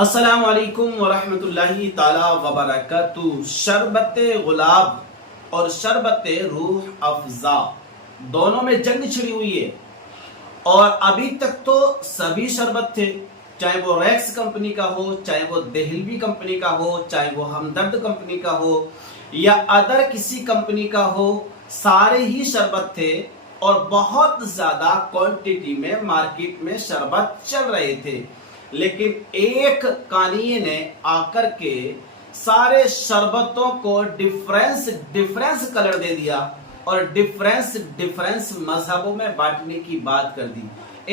अस्सलाम वालेकुम वरहमतुल्लाहि ताला वबरकातुहू। शरबत गुलाब और शरबत रूह अफ़ज़ा दोनों में जंग छिड़ी हुई है। और अभी तक तो सभी शरबत थे, चाहे वो रैक्स कंपनी का हो, चाहे वो देहलवी कंपनी का हो, चाहे वो हमदर्द कंपनी का हो या अदर किसी कंपनी का हो, सारे ही शरबत थे और बहुत ज्यादा क्वांटिटी में मार्केट में शरबत चल रहे थे। लेकिन एक कानिए ने आकर के सारे शरबतों को डिफरेंस कलर दे दिया और डिफरेंस मजहबों में बांटने की बात कर दी।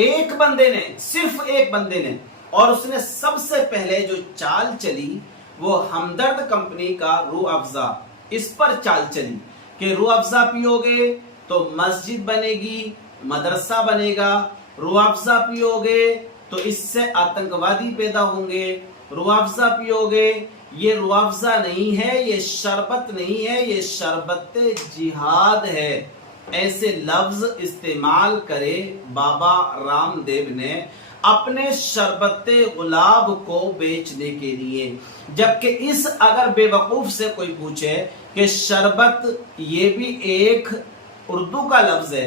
एक बंदे ने, सिर्फ एक बंदे ने, और उसने सबसे पहले जो चाल चली वो हमदर्द कंपनी का रूह अफ़ज़ा, इस पर चाल चली कि रूह अफ़ज़ा पियोगे तो मस्जिद बनेगी, मदरसा बनेगा, रूह अफ़ज़ा पियोगे तो इससे आतंकवादी पैदा होंगे, रूह अफ़ज़ा पियोगे, ये रूह अफ़ज़ा नहीं है, ये शरबत नहीं है, ये शरबत जिहाद है। ऐसे लफ्ज इस्तेमाल करे बाबा रामदेव ने अपने शरबत गुलाब को बेचने के लिए। जबकि इस अगर बेवकूफ से कोई पूछे कि शरबत ये भी एक उर्दू का लफ्ज है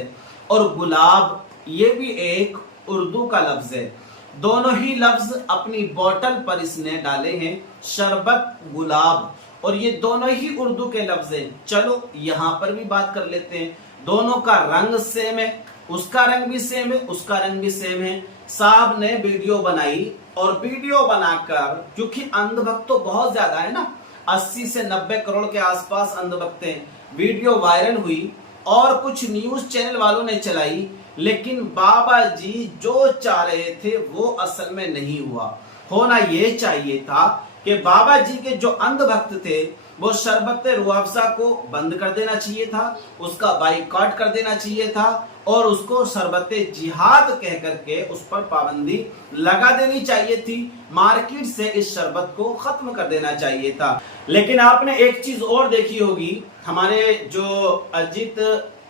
और गुलाब ये भी एक उर्दू का लफ्ज है, दोनों ही लफ्ज अपनी बोतल पर इसने डाले हैं, शरबत गुलाब, और ये दोनों ही उर्दू के लफ्ज हैं। चलो यहां पर भी बात कर लेते हैं। दोनों का रंग सेम है, उसका रंग भी सेम है, उसका रंग भी सेम है। साहब ने वीडियो बनाई और वीडियो बनाकर, क्योंकि अंधभक्त तो बहुत ज्यादा है ना, 80 से 90 करोड़ के आसपास अंधभक्त हैं, वीडियो वायरल हुई और कुछ न्यूज चैनल वालों ने चलाई। लेकिन बाबा जी जो चाह रहे थे वो असल में नहीं हुआ। होना ये चाहिए था कि बाबा जी के जो अंधभक्त थे वो शरबत रूह अफ़ज़ा को बंद कर देना चाहिए था, उसका बाइकआउट कर देना चाहिए था और उसको शरबत जिहाद कह करके उस पर पाबंदी लगा देनी चाहिए थी। मार्केट से इस शरबत को खत्म कर देना चाहिए था। लेकिन आपने एक चीज और देखी होगी, हमारे जो अजीत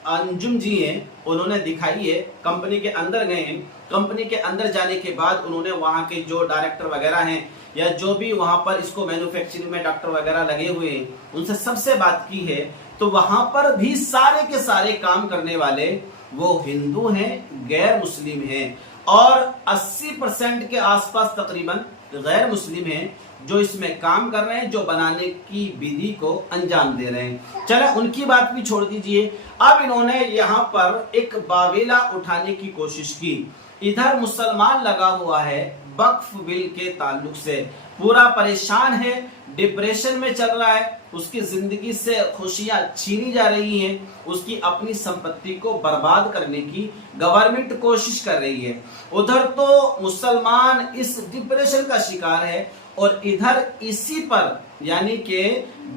अंजुम जी हैं उन्होंने दिखाई है, कंपनी के अंदर गए हैं, कंपनी के अंदर जाने के बाद उन्होंने वहां के जो डायरेक्टर वगैरह हैं या जो भी वहां पर इसको मैन्युफैक्चरिंग में डॉक्टर वगैरह लगे हुए हैं उनसे सबसे बात की है। तो वहां पर भी सारे के सारे काम करने वाले वो हिंदू हैं, गैर मुस्लिम हैं, और 80% के आसपास तकरीबन गैर मुस्लिम हैं जो इसमें काम कर रहे हैं, जो बनाने की विधि को अंजाम दे रहे हैं। चले उनकी बात भी छोड़ दीजिए। अब इन्होंने यहाँ पर एक बावेला उठाने की कोशिश की। इधर मुसलमान लगा हुआ है वक्फ बिल के ताल्लुक से, पूरा परेशान है, डिप्रेशन में चल रहा है, उसकी जिंदगी से खुशियां छीनी जा रही हैं, उसकी अपनी संपत्ति को बर्बाद करने की गवर्नमेंट कोशिश कर रही है। उधर तो मुसलमान इस डिप्रेशन का शिकार है और इधर इसी पर यानी कि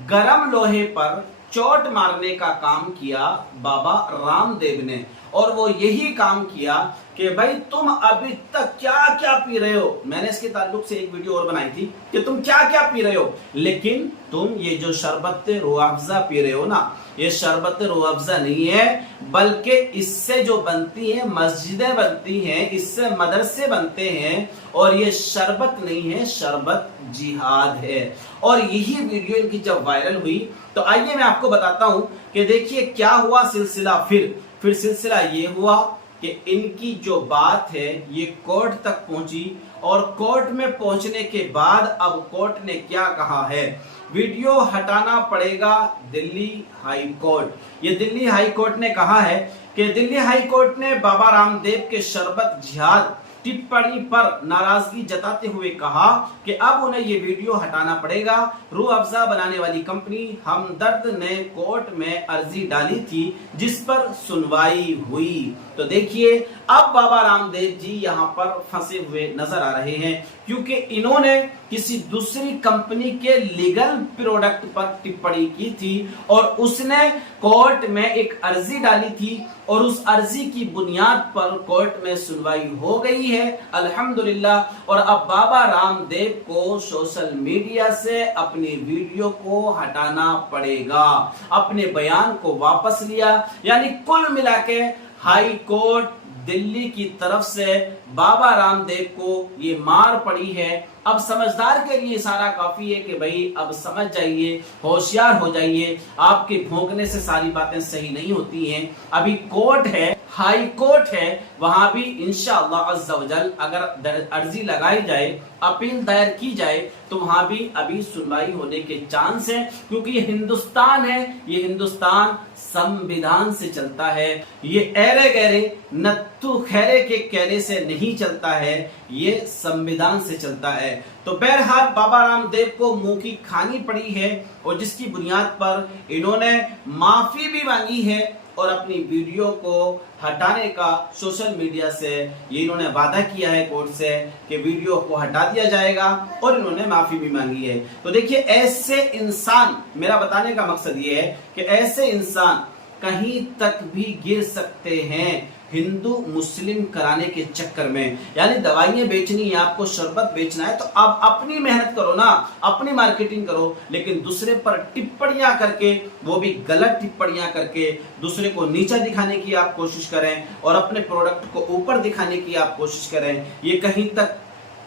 गरम लोहे पर चोट मारने का काम किया बाबा रामदेव ने। और वो यही काम किया कि भाई तुम अभी तक क्या क्या पी रहे हो। मैंने इसके ताल्लुक से एक वीडियो और बनाई थी कि तुम क्या क्या पी रहे हो, लेकिन तुम ये जो शरबत रूह अफ़ज़ा पी रहे हो ना, ये शरबत रूह अफ़ज़ा नहीं है, बल्कि इससे जो बनती है मस्जिदें बनती हैं, इससे मदरसे बनते हैं, और ये शरबत नहीं है, शरबत जिहाद है। और यही वीडियो इनकी जब वायरल हुई तो आइए मैं आपको बताता हूं कि देखिए क्या हुआ सिलसिला। फिर सिलसिला ये हुआ कि इनकी जो बात है ये कोर्ट तक पहुंची, और कोर्ट में पहुंचने के बाद अब कोर्ट ने क्या कहा है, वीडियो हटाना पड़ेगा दिल्ली हाई कोर्ट। ये दिल्ली हाई कोर्ट ने कहा है कि दिल्ली हाई कोर्ट ने बाबा रामदेव के शरबत जिहाद टिप्पणी पर नाराजगी जताते हुए कहा कि अब उन्हें ये वीडियो हटाना पड़ेगा। रूह अफ़ज़ा बनाने वाली कंपनी हमदर्द ने कोर्ट में अर्जी डाली थी जिस पर सुनवाई हुई। तो देखिए अब बाबा रामदेव जी यहाँ पर फंसे हुए नजर आ रहे हैं, क्योंकि इन्होंने किसी दूसरी कंपनी के लीगल प्रोडक्ट पर टिप्पणी की थी और उसने कोर्ट में एक अर्जी डाली थी और उस अर्जी की बुनियाद पर कोर्ट में सुनवाई हो गई है अल्हम्दुलिल्लाह। और अब बाबा रामदेव को सोशल मीडिया से अपनी वीडियो को हटाना पड़ेगा, अपने बयान को वापस लिया। यानी कुल मिला के हाई कोर्ट, दिल्ली की तरफ से बाबा रामदेव को ये मार पड़ी है। अब समझदार के लिए इशारा काफी है कि भाई अब समझ जाइए, होशियार हो जाइए, आपके भौंकने से सारी बातें सही नहीं होती हैं। अभी कोर्ट है, हाई कोर्ट है, वहां भी इंशाअल्लाह अज़्ज़ा वजल अगर अर्जी लगाई जाए, अपील दायर की जाए, तो वहां भी अभी सुनवाई होने के चांस है, क्योंकि ये हिंदुस्तान है, ये हिंदुस्तान संविधान से चलता है। ये ऐरे गहरे नत्थु खैरे के कहने से नहीं चलता है, ये संविधान से चलता है। तो बहरहाल बाबा रामदेव को मुंह की खानी पड़ी है, और जिसकी बुनियाद पर इन्होंने माफी भी मांगी है और अपनी वीडियो को हटाने का सोशल मीडिया से ये इन्होंने वादा किया है कोर्ट से कि वीडियो को हटा दिया जाएगा, और इन्होंने माफी भी मांगी है। तो देखिए, ऐसे इंसान, मेरा बताने का मकसद ये है कि ऐसे इंसान कहीं तक भी गिर सकते हैं हिंदू मुस्लिम कराने के चक्कर में। यानी दवाइयां बेचनी है आपको, शरबत बेचना है, तो आप अपनी मेहनत करो ना, अपनी मार्केटिंग करो, लेकिन दूसरे पर टिप्पणियां करके, वो भी गलत टिप्पणियां करके दूसरे को नीचा दिखाने की आप कोशिश करें और अपने प्रोडक्ट को ऊपर दिखाने की आप कोशिश करें, ये कहीं तक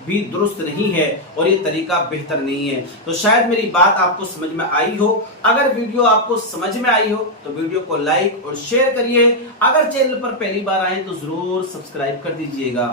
भी दुरुस्त नहीं है और ये तरीका बेहतर नहीं है। तो शायद मेरी बात आपको समझ में आई हो। अगर वीडियो आपको समझ में आई हो तो वीडियो को लाइक और शेयर करिए। अगर चैनल पर पहली बार आए तो जरूर सब्सक्राइब कर दीजिएगा।